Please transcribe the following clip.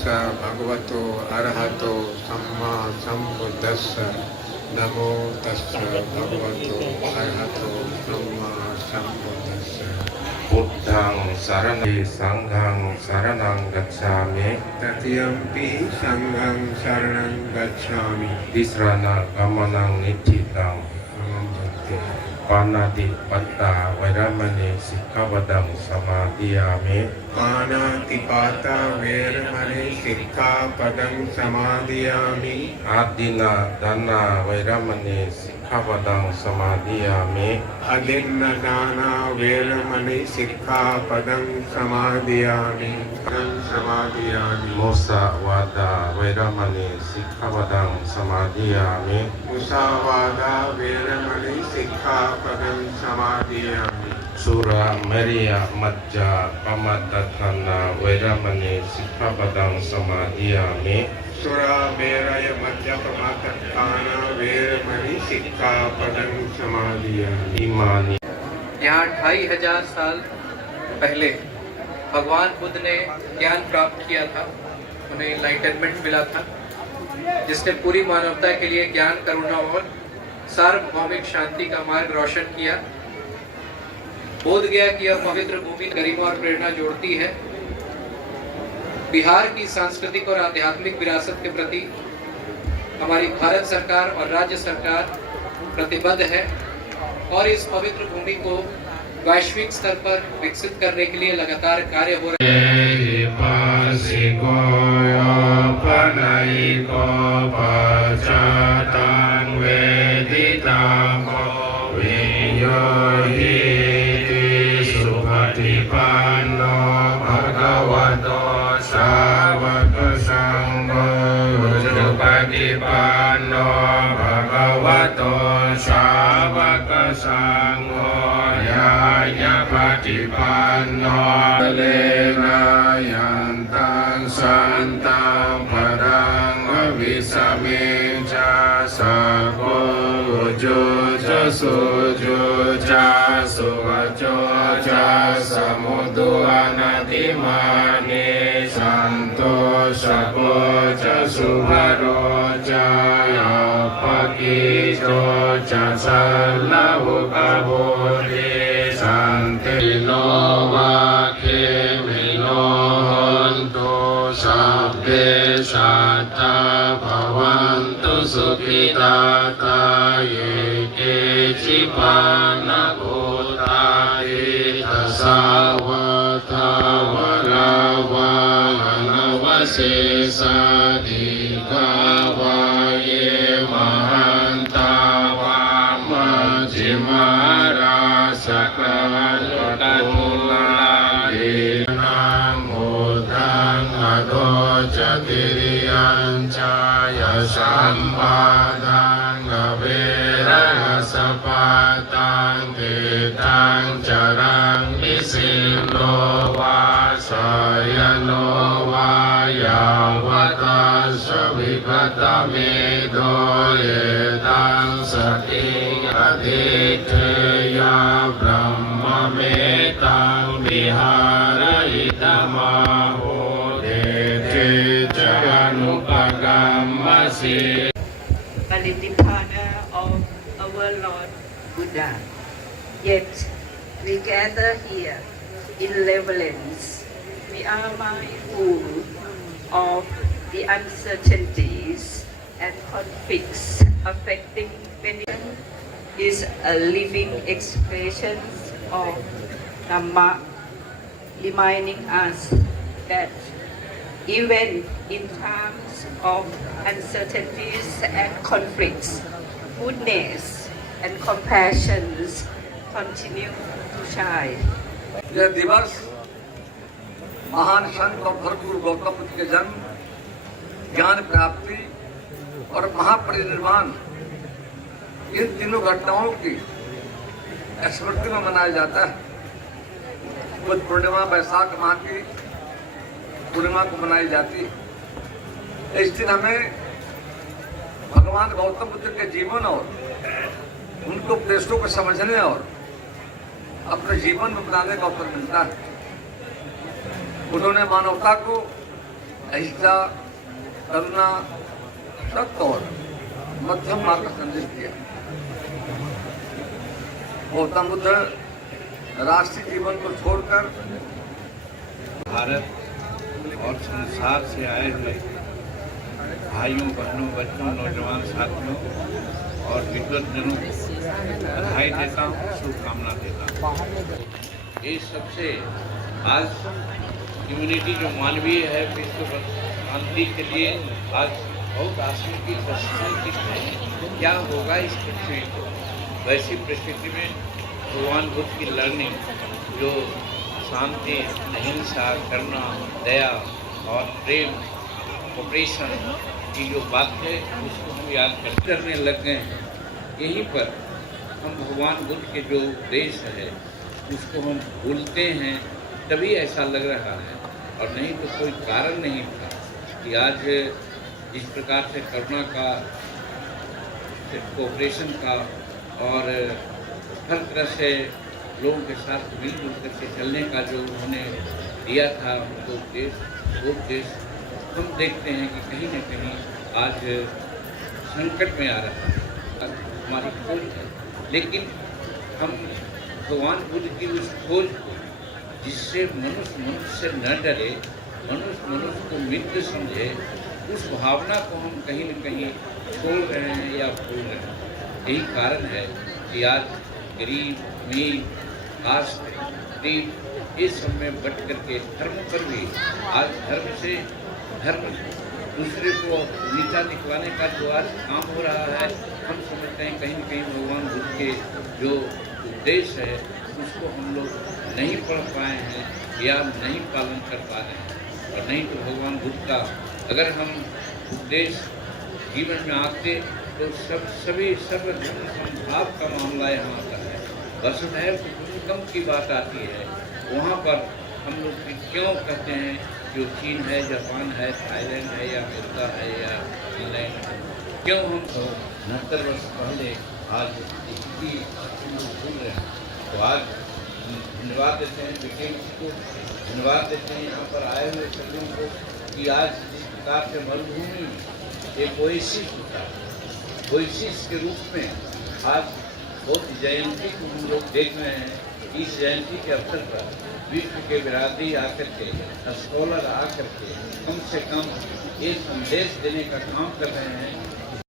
तस्स भगवतो अरहतो सम्मा सम्बुद्धस्स नमो तस्स भगवतो अरहतो सम्मा सम्बुद्धस्स बुद्धं शरणं संघं शरणं गच्छामि तत्यंपि संघं शरणं गच्छामि तिसरणागमनं निथितं पाणाति पाता वैरमणि सिक्खपदं समादियामि पाणातिपाता वेरमणि सिक्खापदं समादियामि आदिना दाना वैरमणि सिक्खपदं समादियामि अदिन्नदाना वेरमणि सिक्खापदं समादियामि मुसावादा वैरमणि सिक्खपदं समादियामि मुसावादा वेरमणि सिक्खापदं समादियामि सुरा मेरिया मज्जा पमत्तथाना वैरमणि सिक्खपदं समादियामि सुरा मेरय मध्यपमात्ताना वेरमणि सिक्खापदं समादियामि ईमानी। यहाँ 2500 साल पहले भगवान बुद्ध ने ज्ञान प्राप्त किया था, उन्हें इनलाइटनमेंट मिला था, जिसने पूरी मानवता के लिए ज्ञान, करुणा और सार्वभौमिक शांति का मार्ग रोशन किया। बोध गया कि यह पवित्र भूमि गरिमा और प्रेरणा जोड़ती है। बिहार की सांस्कृतिक और आध्यात्मिक विरासत के प्रति हमारी भारत सरकार और राज्य सरकार प्रतिबद्ध है और इस पवित्र भूमि को वैश्विक स्तर पर विकसित करने के लिए लगातार कार्य हो रहे हैं। Lenayantan santam padang visameja sago juja sujuja suvajoja samuduanadimani santo sagoja subharoja apakijoja salavukabodi sante Sukitata ye kechipana bhutari tasavata varava anavasesa dikava ye mahantava majimara sakalotula namudang adoja diriyanchaya sampadang avera sapatang titang charang isilo vasayano vayavata savikata medo yedang saking aditeya brahma metang vihara itamaho dete jaganupagamasi Parinipana of our Lord Buddha. Yet we gather here in reverence. We are mindful of the uncertainties and conflicts affecting many. Is a living expression of Dhamma, reminding us that even in times of uncertainties and conflicts, goodness and compassion continue to shine. यह दिवस महान संत और धर्मगुरु गौतम बुद्ध के जन्म, ज्ञान प्राप्ति और महापरिनिर्वाण इन तीनों घटनाओं की स्मृति में मनाया जाता है। बुद्ध पूर्णिमा वैशाख माह की पूर्णिमा को मनाई जाती है। इस दिन हमें भगवान गौतम बुद्ध के जीवन और उनको उपदेशों को समझने और अपने जीवन में बनाने का अवसर मिलता है। उन्होंने मानवता को अहिंसा, करुणा, सत्य और मध्यम मार्ग का संदेश दिया। गौतम बुद्ध राष्ट्रीय जीवन को छोड़कर भारत और संसार से आए हुए भाइयों, बहनों, बच्चों, नौजवान साथियों और विद्वतजनों को बधाई देता हूँ, शुभकामना देता हूँ। ये सबसे आज ह्यूमैनिटी जो मानवीय है, विश्व शांति के लिए आज बहुत आशंकित परिस्थिति है। क्या होगा इस पृथ्वी को? वैसी परिस्थिति में भगवान बुद्ध की लर्निंग जो शांति, अहिंसा, करुणा, दया और प्रेम, कोऑपरेशन की जो बात है उसको हम याद करने लग गए हैं। यहीं पर हम भगवान बुद्ध के जो उपदेश है उसको हम भूलते हैं, तभी ऐसा लग रहा है, और नहीं तो कोई कारण नहीं था कि आज जिस प्रकार से करुणा का, कोऑपरेशन का और हर तरह से लोगों के साथ मिलजुल करके चलने का जो उन्होंने दिया था उनको वो देश हम देखते हैं कि कहीं न कहीं आज संकट में आ रहा है। हमारी खोज है, लेकिन हम भगवान बुद्ध की उस खोज को, जिससे मनुष्य मनुष्य से न डरे, मनुष्य मनुष्य को मित्र समझे, उस भावना को हम कहीं न कहीं छोड़ रहे हैं या भूल रहे हैं। यही कारण है कि आज गरीब, अमीर, कास्ट, गरीब इस सब में बट करके धर्म पर भी आज धर्म दूसरे को नीचा दिखलाने का जो आज काम हो रहा है, हम समझते हैं कहीं न कहीं भगवान बुद्ध के जो उपदेश है उसको हम लोग नहीं पढ़ पाए हैं या नहीं पालन कर पा रहे हैं। और नहीं तो भगवान बुद्ध का अगर हम उपदेश जीवन में आते तो सभी सर्वधर्म समभाव का मामला यहाँ आता है। वसुधैव कुटुम्बकम की बात आती है, वहाँ पर हम लोग क्यों कहते हैं जो चीन है, जापान है, थाईलैंड है या अमेरिका है या इंग्लैंड, क्यों हम 69 वर्ष पहले आज इसकी भूल रहे हैं। तो आज धन्यवाद देते हैं ब्रिटेन को, धन्यवाद देते हैं यहाँ पर आए हुए सभी को कि आज जिस प्रकार से मरुभूमि में एक ओएसिस होता है, ओएसिस के रूप में आज बहुत जयंती को हम लोग देख रहे हैं। इस जयंती के अवसर पर विश्व के बिरादरी आकर के, स्कॉलर आकर के कम से कम ये संदेश देने का काम कर रहे हैं